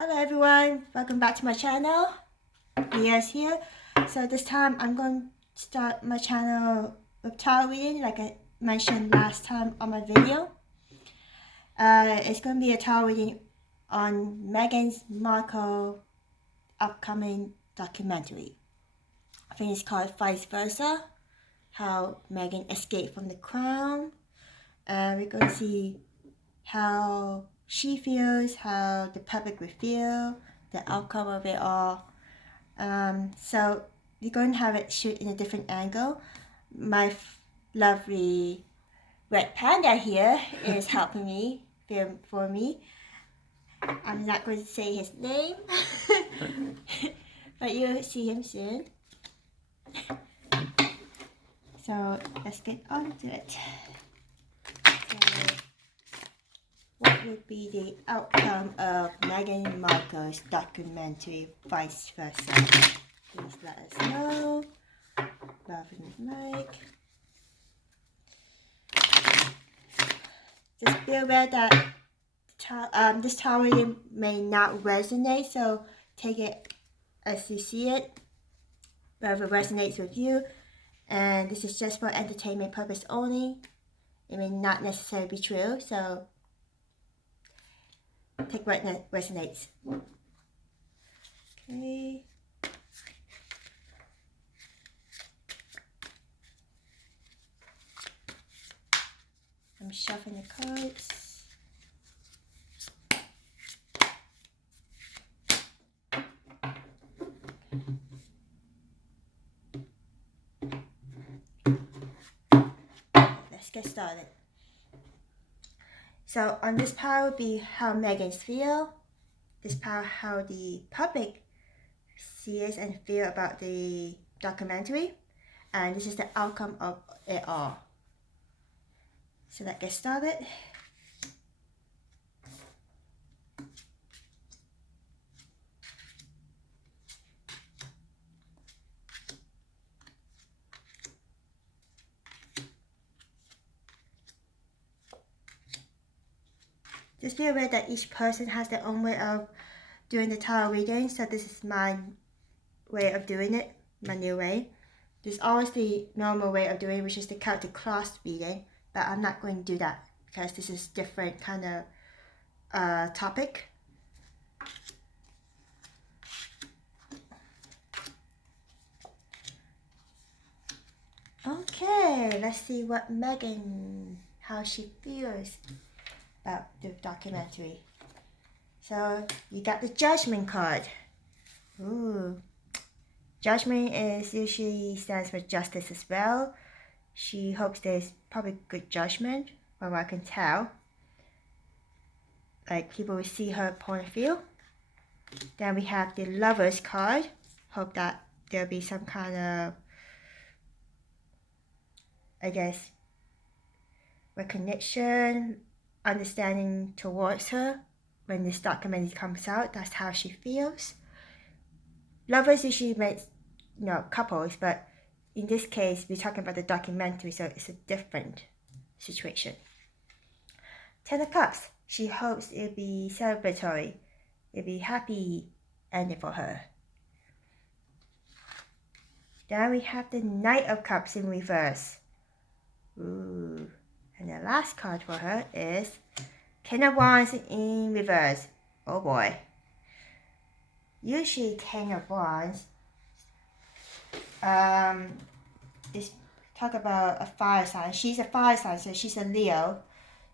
Hello everyone, welcome back to my channel. Ria's here. So this time I'm going to start my channel with tarot reading like I mentioned last time on my video. It's going to be a tarot reading on Meghan's Markle upcoming documentary. I think it's called Vice Versa, how Meghan escaped from the crown. We're going to see how she feels, how the public will feel, the outcome of it all. So we're going to have it shoot in a different angle. My lovely red panda here is helping me film for me. I'm not going to say his name, but you'll see him soon. So let's get on to it. So, what would be the outcome of Meghan Markle's documentary Vice Versa? Please let us know. Love and like. Just be aware that this tarot reading may not resonate, so take it as you see it, wherever it resonates with you. And this is just for entertainment purpose only. It may not necessarily be true, so take what resonates. Okay. I'm shuffling the cards. Let's get started. So on this part will be how Meghan's feel. This part how the public sees and feel about the documentary. And this is the outcome of it all. So let's get started. Just be aware that each person has their own way of doing the tarot reading. So this is my way of doing it, my new way. There's always the normal way of doing it, which is the count to cross reading. But I'm not going to do that because this is different kind of topic. Okay, let's see what Meghan, how she feels about the documentary. So you got the Judgment card. Ooh. Judgment is usually stands for justice as well. She hopes there's probably good judgment, from what I can tell. Like people will see her point of view. Then we have the Lovers card. Hope that there'll be some kind of, I guess, recognition, understanding towards her when this documentary comes out. That's how she feels. Lovers usually make, couples, but in this case, we're talking about the documentary, so it's a different situation. Ten of Cups. She hopes it'll be celebratory. It'll be happy ending for her. Then we have the Knight of Cups in reverse. Ooh. And the last card for her is King of Wands in reverse. Oh boy. Usually King of Wands is talk about a fire sign. She's a fire sign, so she's a Leo.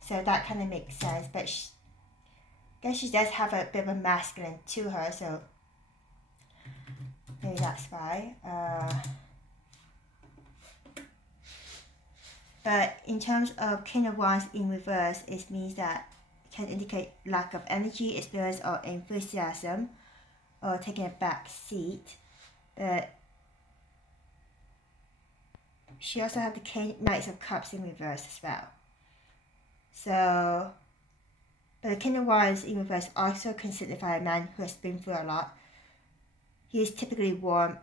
So that kind of makes sense. But I guess she does have a bit of a masculine to her, so maybe that's why. But in terms of King of Wands in reverse, it means that it can indicate lack of energy, experience, or enthusiasm, or taking a back seat. But she also has the Knights of Cups in reverse as well. So, but the King of Wands in reverse also can signify a man who has been through a lot. He is typically warm,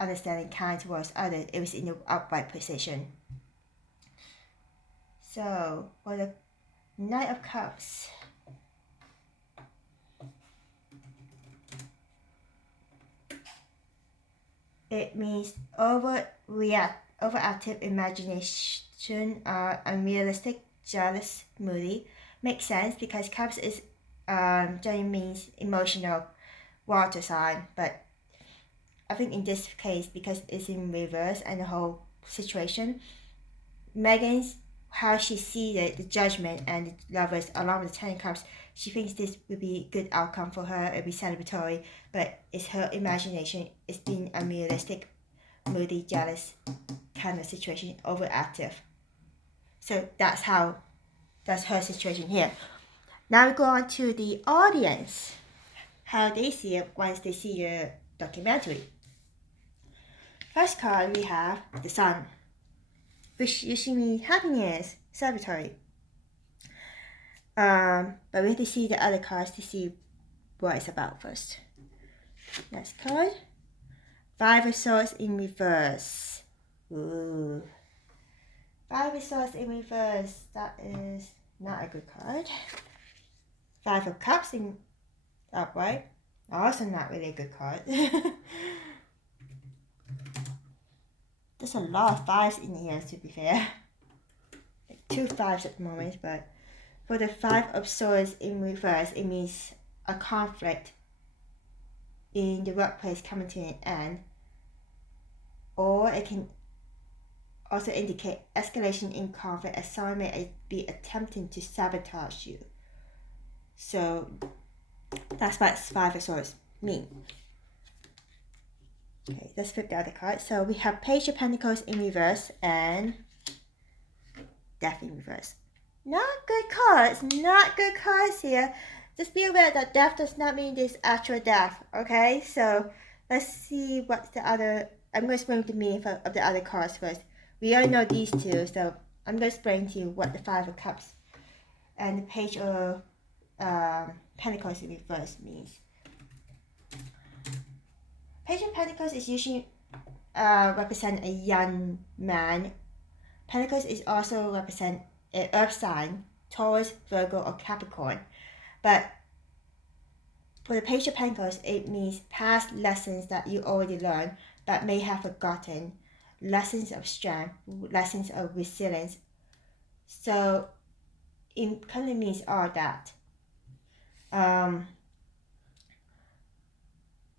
understanding, kind towards others. It was in the upright position. So, for the Knight of Cups, it means overactive imagination, unrealistic, jealous, moody. Makes sense because cups is generally means emotional water sign, but I think in this case, because it's in reverse and the whole situation, Meghan's how she sees the judgment and the lovers along with the Ten of Cups, she thinks this would be a good outcome for her, it would be celebratory, but it's her imagination, it's being unrealistic, moody, jealous kind of situation, overactive. So that's her situation here. Now we go on to the audience, how they see it once they see the documentary. First card we have the Sun, which usually means happiness, celebratory. But we have to see the other cards to see what it's about first. Next card, Five of Swords in reverse. Ooh. Five of Swords in reverse, that is not a good card. Five of Cups in upright, also not really a good card. There's a lot of fives in here, to be fair. Like 2 5s at the moment, but for the Five of Swords in reverse, it means a conflict in the workplace coming to an end, or it can also indicate escalation in conflict as someone may be attempting to sabotage you. So that's what Five of Swords mean. Okay, let's flip the other card. So we have Page of Pentacles in reverse and Death in reverse. Not good cards here. Just be aware that death does not mean this actual death, okay? So let's see what's the other, I'm going to explain the meaning of the other cards first. We already know these two, so I'm going to explain to you what the Five of Cups and the Page of Pentacles in reverse means. Page of Pentacles is usually represent a young man. Pentacles is also represent an earth sign, Taurus, Virgo, or Capricorn. But for the Page of Pentacles, it means past lessons that you already learned but may have forgotten, lessons of strength, lessons of resilience. So it kind of means all that.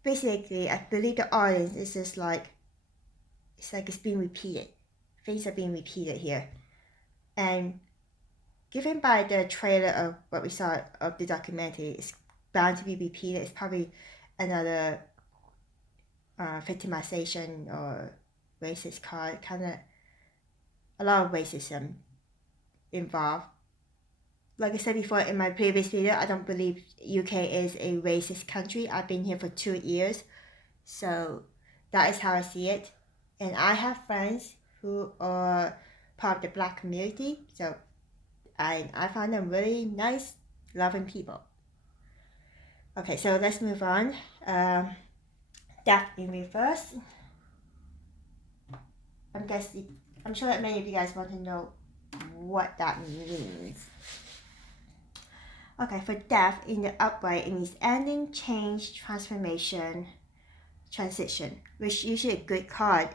Basically, I believe the audience is just like, it's being repeated. Things are being repeated here. And given by the trailer of what we saw of the documentary, it's bound to be repeated. It's probably another victimization or racist card. Kind of a lot of racism involved. Like I said before in my previous video, I don't believe UK is a racist country. I've been here for 2 years. So that is how I see it. And I have friends who are part of the Black community. So I find them really nice, loving people. Okay, so let's move on. Death in reverse. I'm sure that many of you guys want to know what that means. Okay, for death in the upright, it means ending, change, transformation, transition, which is usually a good card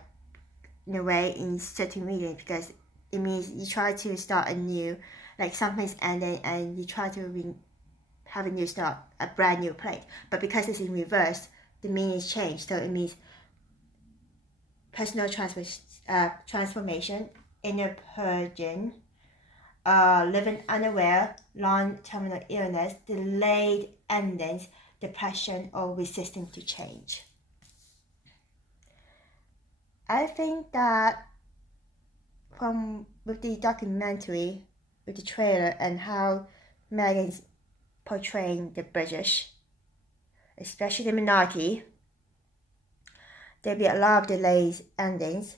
in a way in certain readings because it means you try to start anew, like something's ending and you try to have a new start, a brand new plate. But because it's in reverse, the meaning is changed. So it means personal transformation, inner purging, living unaware, long terminal illness, delayed endings, depression, or resisting to change. I think that with the documentary, with the trailer, and how Meghan's portraying the British, especially the monarchy, there'll be a lot of delays, endings,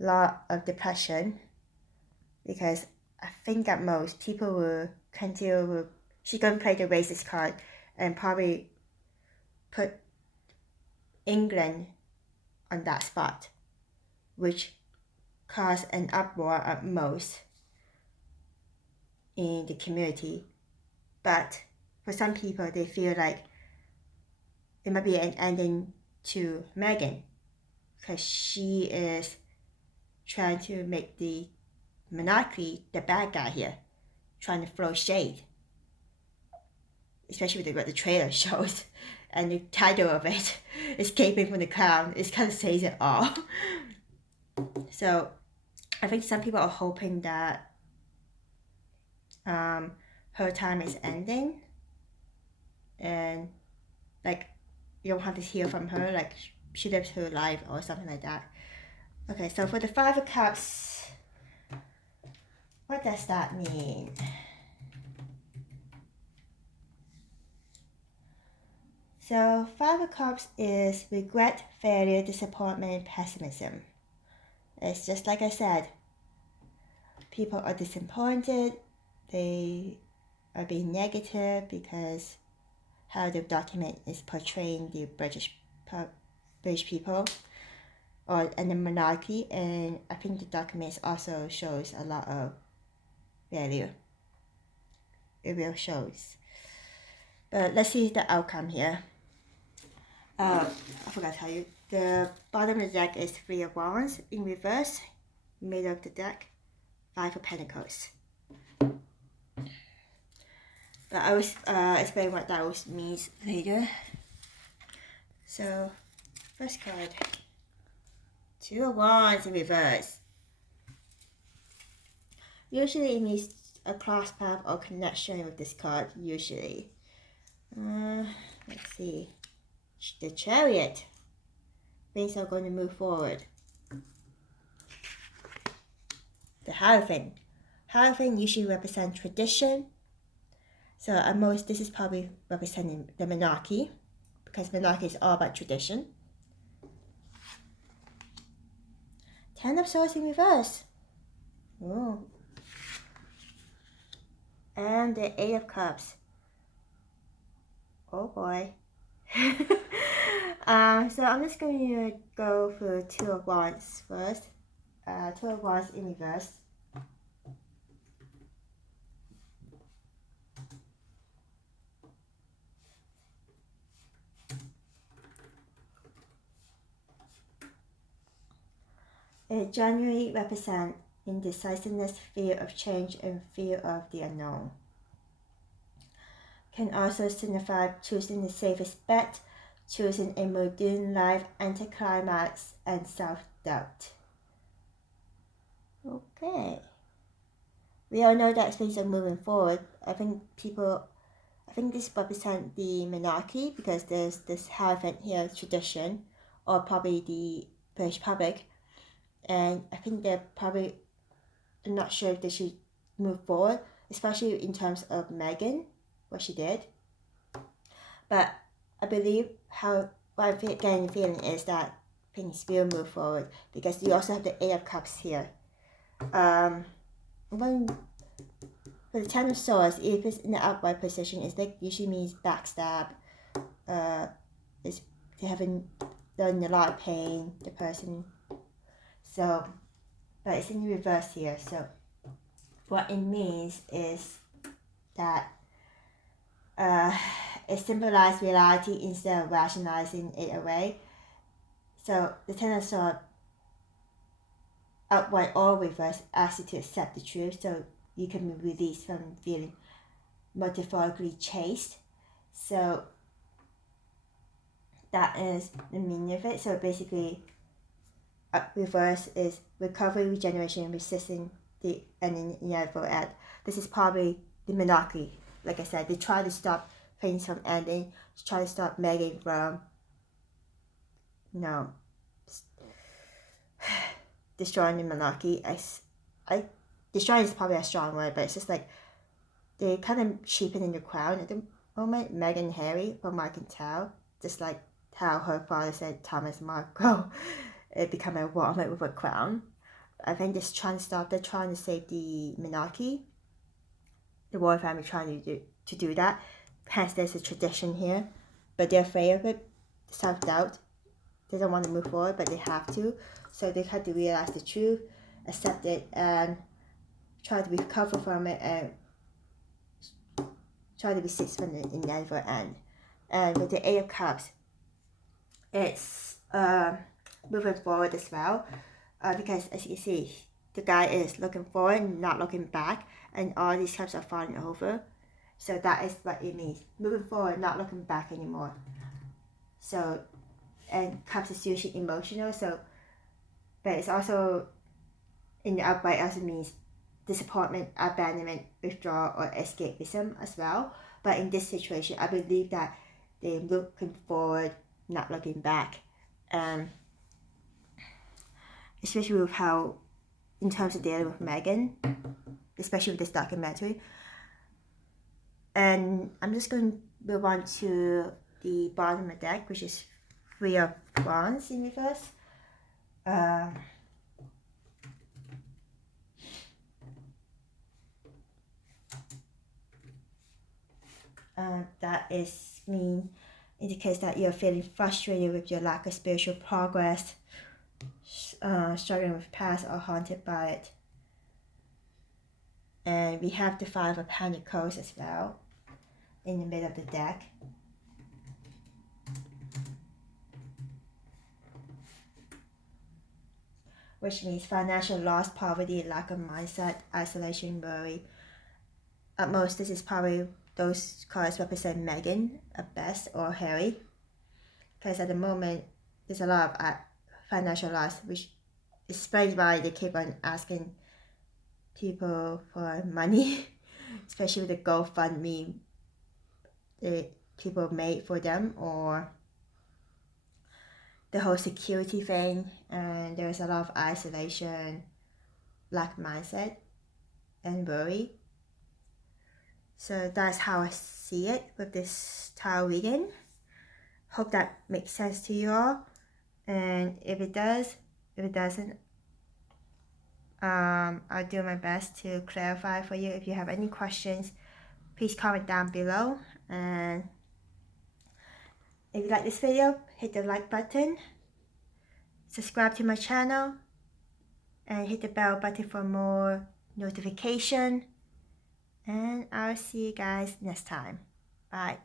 a lot of depression, because I think at most people will continue with, she's going to play the racist card and probably put England on that spot, which caused an uproar at most in the community. But for some people, they feel like it might be an ending to Meghan because she is trying to make the monarchy the bad guy here, trying to throw shade, especially with what the trailer shows. And the title of it, Escaping from the Crown, it kind of says it all. So I think some people are hoping that her time is ending, and like you don't have to hear from her, like she lives her life or something like that. Okay, so for the Five of Cups, what does that mean? So Five of Cups is regret, failure, disappointment, pessimism. It's just like I said, people are disappointed, they are being negative because how the document is portraying the British people and the monarchy, and I think the document also shows a lot of value. It will shows. But let's see the outcome here. I forgot to tell you. The bottom of the deck is Three of Wands in reverse. Middle of the deck, Five of Pentacles. But I will explain what that means later. So, first card. Two of Wands in reverse. Usually it means a cross path or connection with this card, usually. Let's see. The Chariot. Things are going to move forward. The Hierophant. Hierophant usually represents tradition. So at most, this is probably representing the monarchy, because monarchy is all about tradition. Ten of Swords in reverse. Oh. And the Eight of Cups. Oh boy. So I'm just going to go for Two of Wands first. Two of Wands in reverse. January represents indecisiveness, fear of change, and fear of the unknown. Can also signify choosing the safest bet, choosing a mundane life, anticlimax, and self-doubt. Okay. We all know that things are moving forward. I think this represents the monarchy, because there's this Hierophant here, tradition, or probably the British public. And I think they're probably not sure if they should move forward, especially in terms of Meghan, what she did. But I believe what I'm getting the feeling is that things will move forward, because you also have the Eight of Cups here. For the Ten of Swords, if it's in the upright position, it usually means backstab. They haven't done a lot of pain, the person. So, but it's in the reverse here. So, what it means is that it symbolizes reality instead of rationalizing it away. So, the Ten of Swords, upright or reverse, asks you to accept the truth, so you can be released from feeling metaphorically chased. So, that is the meaning of it. So, basically, reverse is recovery, regeneration, resisting the inevitable end. This is probably the monarchy. Like I said, they try to stop things from ending, try to stop Meghan from, destroying the monarchy. Destroying is probably a strong word, but it's just like they kind of cheapening the crown at the moment. Meghan and Harry, from what I can tell, just like how her father said Thomas Markle, it become a woman with a crown. I think they're trying to save the monarchy. The royal family trying to do that. Hence, there's a tradition here, but they're afraid of it. Self-doubt. They don't want to move forward, but they have to. So they have to realize the truth, accept it, and try to recover from it, and try to resist from the inevitable end. And with the Eight of Cups, it's moving forward as well, because as you can see, the guy is looking forward, not looking back, and all these cups are falling over. So that is what it means, moving forward, not looking back anymore. So, and cups is usually emotional, so, but it's also in the upright also means disappointment, abandonment, withdrawal, or escapism as well. But in this situation, I believe that they're looking forward, not looking back. Especially with how, in terms of dealing with Meghan, especially with this documentary. And I'm just going to move on to the bottom of the deck, which is 3 of Wands in reverse. That is indicates that you're feeling frustrated with your lack of spiritual progress, struggling with past or haunted by it. And we have the 5 of Pentacles as well in the middle of the deck. Which means financial loss, poverty, lack of mindset, isolation, worry. At most, this is probably those cards represent Meghan at best, or Harry. Because at the moment, there's a lot of financial loss, which explains why they keep on asking people for money, especially with the GoFundMe the people made for them, or the whole security thing. And there's a lot of isolation, lack of mindset, and worry. So that's how I see it with this tarot reading. Hope that makes sense to you all. And if it does, if it doesn't, I'll do my best to clarify for you. If you have any questions, please comment down below. And if you like this video, hit the like button, subscribe to my channel, and hit the bell button for more notification. And I'll see you guys next time. Bye.